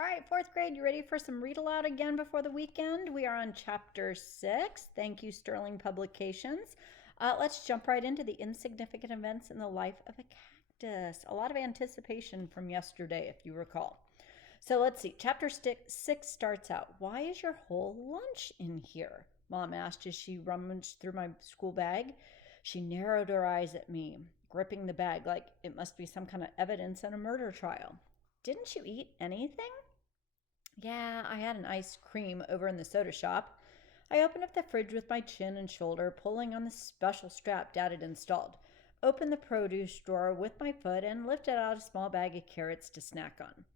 All right, fourth grade, you ready for some read aloud again before the weekend? We are on chapter 6. Thank you, Sterling Publications. Let's jump right into the insignificant events in the life of a cactus. A lot of anticipation from yesterday, if you recall. So let's see. Chapter 6 starts out. Why is your whole lunch in here? Mom asked as she rummaged through my school bag. She narrowed her eyes at me, gripping the bag like it must be some kind of evidence in a murder trial. Didn't you eat anything? Yeah, I had an ice cream over in the soda shop. I opened up the fridge with my chin and shoulder, pulling on the special strap Dad had installed. Opened the produce drawer with my foot and lifted out a small bag of carrots to snack on.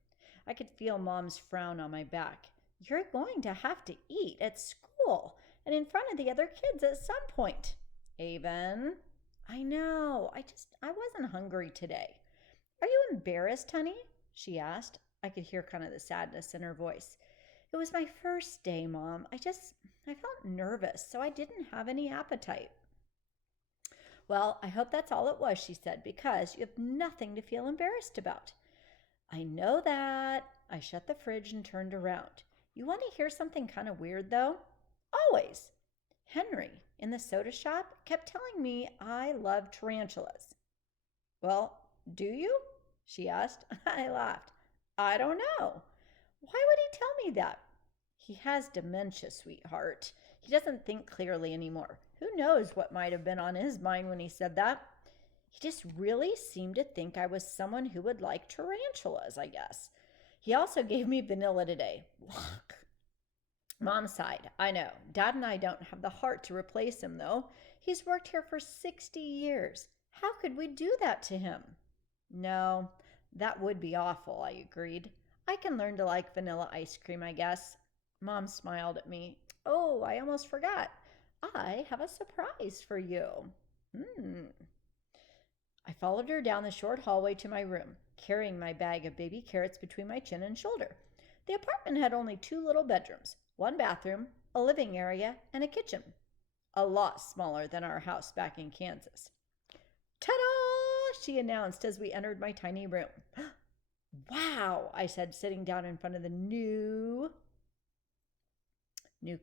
I could feel Mom's frown on my back. You're going to have to eat at school and in front of the other kids at some point. Avon, I know. I wasn't hungry today. Are you embarrassed, honey? She asked. I could hear kind of the sadness in her voice. It was my first day, Mom. I felt nervous, so I didn't have any appetite. Well, I hope that's all it was, she said, because you have nothing to feel embarrassed about. I know that. I shut the fridge and turned around. You want to hear something kind of weird, though? Always. Henry, in the soda shop, kept telling me I love tarantulas. Well, do you? She asked. I laughed. I don't know. Why would he tell me that? He has dementia, sweetheart. He doesn't think clearly anymore. Who knows what might have been on his mind when he said that? He just really seemed to think I was someone who would like tarantulas, I guess. He also gave me vanilla today. Look. Mom sighed. I know. Dad and I don't have the heart to replace him, though. He's worked here for 60 years. How could we do that to him? No, that would be awful, I agreed. I can learn to like vanilla ice cream, I guess. Mom smiled at me. Oh, I almost forgot. I have a surprise for you. I followed her down the short hallway to my room, carrying my bag of baby carrots between my chin and shoulder. The apartment had only 2 little bedrooms, one bathroom, a living area, and a kitchen. A lot smaller than our house back in Kansas. Ta-da! She announced as we entered my tiny room. Wow, I said, sitting down in front of the new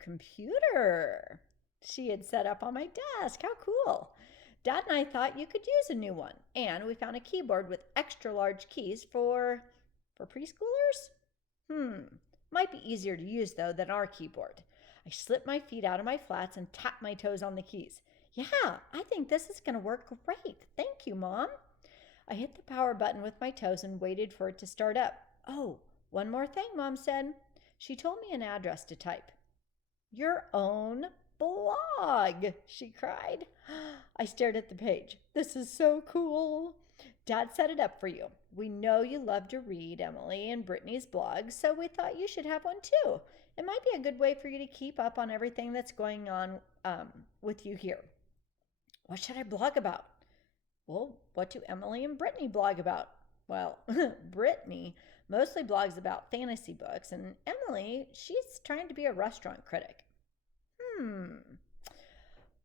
computer she had set up on my desk. How cool. Dad and I thought you could use a new one, and we found a keyboard with extra large keys for preschoolers? Might be easier to use, though, than our keyboard. I slipped my feet out of my flats and tapped my toes on the keys. Yeah, I think this is going to work great. Thank you, Mom. I hit the power button with my toes and waited for it to start up. Oh, one more thing, Mom said. She told me an address to type. Your own blog, she cried. I stared at the page. This is so cool. Dad set it up for you. We know you love to read Emily and Brittany's blogs, so we thought you should have one too. It might be a good way for you to keep up on everything that's going on with you here. What should I blog about? Well, what do Emily and Brittany blog about? Well, Brittany mostly blogs about fantasy books, and Emily, she's trying to be a restaurant critic.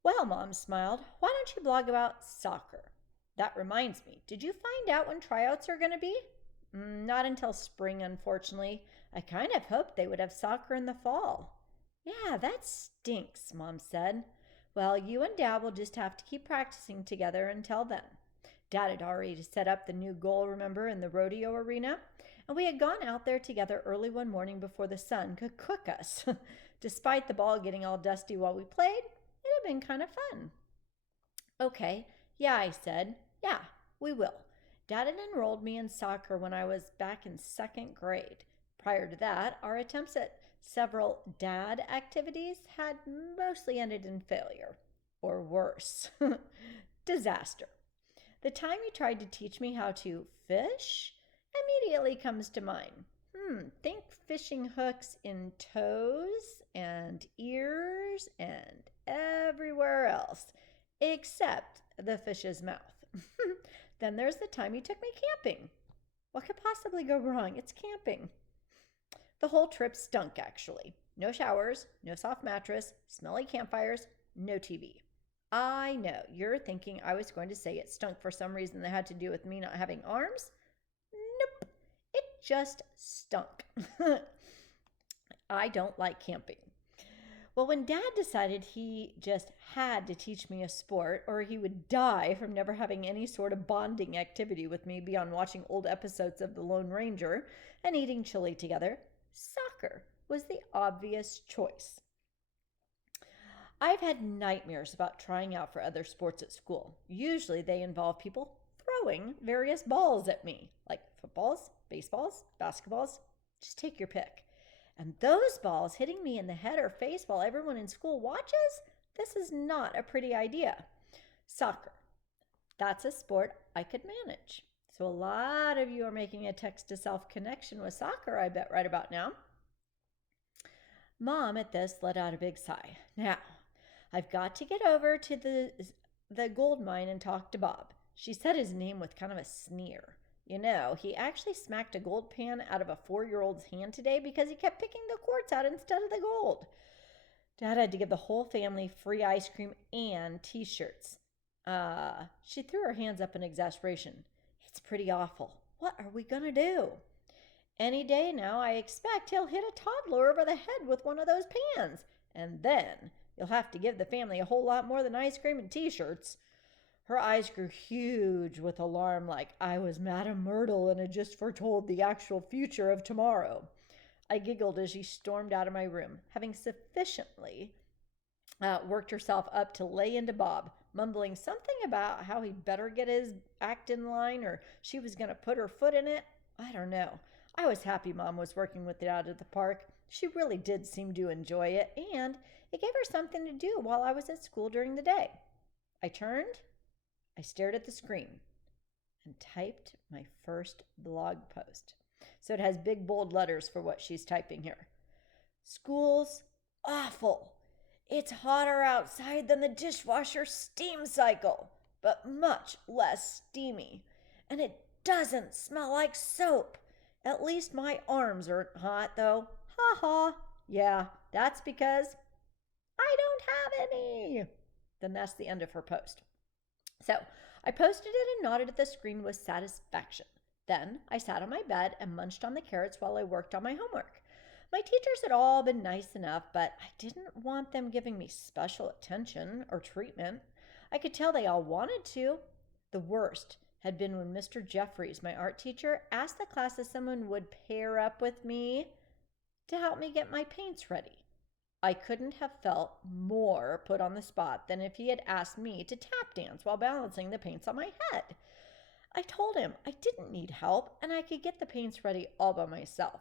Well, Mom smiled. Why don't you blog about soccer? That reminds me, did you find out when tryouts are going to be? Not until spring, unfortunately. I kind of hoped they would have soccer in the fall. Yeah, that stinks, Mom said. Well, you and Dad will just have to keep practicing together until then. Dad had already set up the new goal, remember, in the rodeo arena? And we had gone out there together early one morning before the sun could cook us. Despite the ball getting all dusty while we played, it had been kind of fun. Okay, yeah, I said. Yeah, we will. Dad had enrolled me in soccer when I was back in second grade. Prior to that, our attempts at several dad activities had mostly ended in failure. Or worse, disaster. The time you tried to teach me how to fish immediately comes to mind. Think fishing hooks in toes and ears and everywhere else, except the fish's mouth. Then there's the time you took me camping. What could possibly go wrong? It's camping. The whole trip stunk, actually. No showers, no soft mattress, smelly campfires, no TV. I know, you're thinking I was going to say it stunk for some reason that had to do with me not having arms. Nope. It just stunk. I don't like camping. Well, when Dad decided he just had to teach me a sport or he would die from never having any sort of bonding activity with me beyond watching old episodes of The Lone Ranger and eating chili together, soccer was the obvious choice. I've had nightmares about trying out for other sports at school. Usually they involve people throwing various balls at me, like footballs, baseballs, basketballs. Just take your pick. And those balls hitting me in the head or face while everyone in school watches? This is not a pretty idea. Soccer. That's a sport I could manage. So a lot of you are making a text to self connection with soccer, I bet, right about now. Mom at this let out a big sigh. Now, I've got to get over to the gold mine and talk to Bob. She said his name with kind of a sneer. You know, he actually smacked a gold pan out of a 4-year-old's hand today because he kept picking the quartz out instead of the gold. Dad had to give the whole family free ice cream and t-shirts. She threw her hands up in exasperation. It's pretty awful. What are we going to do? Any day now, I expect he'll hit a toddler over the head with one of those pans. And then you'll have to give the family a whole lot more than ice cream and t-shirts. Her eyes grew huge with alarm, like I was Madame Myrtle and had just foretold the actual future of tomorrow. I giggled as she stormed out of my room, having sufficiently worked herself up to lay into Bob, mumbling something about how he'd better get his act in line or she was going to put her foot in it. I don't know. I was happy Mom was working with it out at the park. She really did seem to enjoy it, and it gave her something to do while I was at school during the day. I stared at the screen and typed my first blog post. So it has big bold letters for what she's typing here. School's awful. It's hotter outside than the dishwasher steam cycle, but much less steamy. And it doesn't smell like soap. At least my arms aren't hot, though. Ha ha. Yeah, that's because I don't have any. Then that's the end of her post. So I posted it and nodded at the screen with satisfaction. Then I sat on my bed and munched on the carrots while I worked on my homework. My teachers had all been nice enough, but I didn't want them giving me special attention or treatment. I could tell they all wanted to. The worst had been when Mr. Jeffries, my art teacher, asked the class if someone would pair up with me to help me get my paints ready. I couldn't have felt more put on the spot than if he had asked me to tap dance while balancing the paints on my head. I told him I didn't need help and I could get the paints ready all by myself.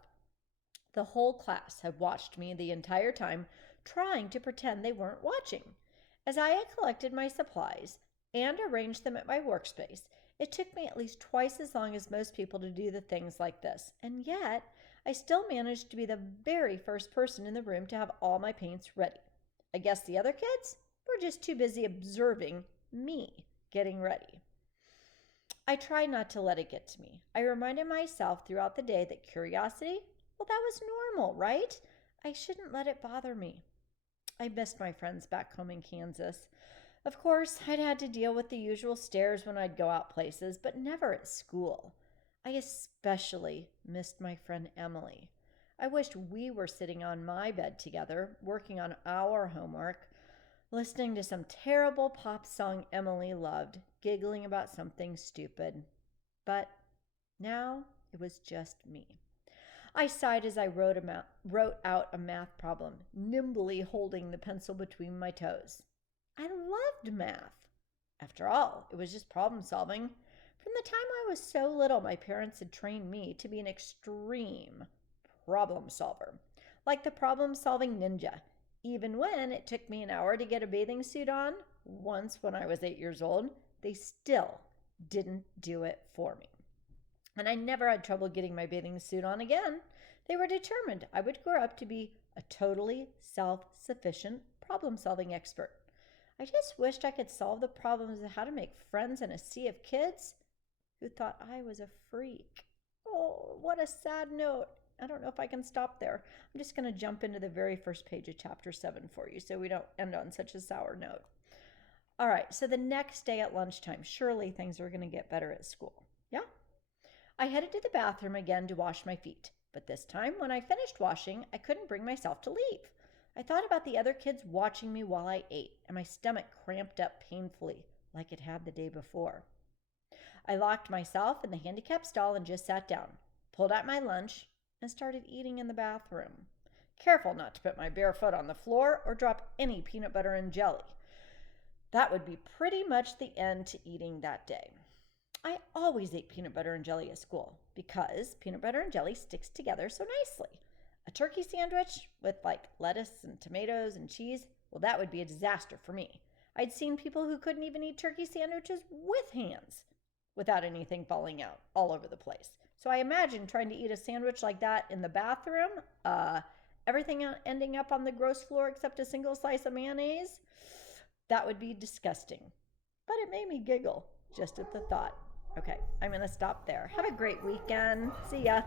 The whole class had watched me the entire time, trying to pretend they weren't watching. As I had collected my supplies and arranged them at my workspace, it took me at least twice as long as most people to do the things like this, and yet I still managed to be the very first person in the room to have all my paints ready. I guess the other kids were just too busy observing me getting ready. I tried not to let it get to me. I reminded myself throughout the day that curiosity, well, that was normal, right? I shouldn't let it bother me. I missed my friends back home in Kansas. Of course, I'd had to deal with the usual stares when I'd go out places, but never at school. I especially missed my friend Emily. I wished we were sitting on my bed together, working on our homework, listening to some terrible pop song Emily loved, giggling about something stupid. But now it was just me. I sighed as I wrote out a math problem, nimbly holding the pencil between my toes. I loved math. After all, it was just problem solving. From the time I was so little, my parents had trained me to be an extreme problem solver, like the problem-solving ninja. Even when it took me an hour to get a bathing suit on, once when I was 8 years old, they still didn't do it for me. And I never had trouble getting my bathing suit on again. They were determined I would grow up to be a totally self-sufficient problem-solving expert. I just wished I could solve the problems of how to make friends in a sea of kids who thought I was a freak. Oh, what a sad note. I don't know if I can stop there. I'm just going to jump into the very first page of chapter 7 for you so we don't end on such a sour note. All right, so the next day at lunchtime, surely things were going to get better at school. Yeah? I headed to the bathroom again to wash my feet, but this time, when I finished washing, I couldn't bring myself to leave. I thought about the other kids watching me while I ate, and my stomach cramped up painfully, like it had the day before. I locked myself in the handicap stall and just sat down, pulled out my lunch, and started eating in the bathroom. Careful not to put my bare foot on the floor or drop any peanut butter and jelly. That would be pretty much the end to eating that day. I always ate peanut butter and jelly at school because peanut butter and jelly sticks together so nicely. A turkey sandwich with like lettuce and tomatoes and cheese, well, that would be a disaster for me. I'd seen people who couldn't even eat turkey sandwiches with hands without anything falling out all over the place. So I imagine trying to eat a sandwich like that in the bathroom, everything ending up on the gross floor except a single slice of mayonnaise, that would be disgusting. But it made me giggle just at the thought. Okay, I'm going to stop there. Have a great weekend. See ya.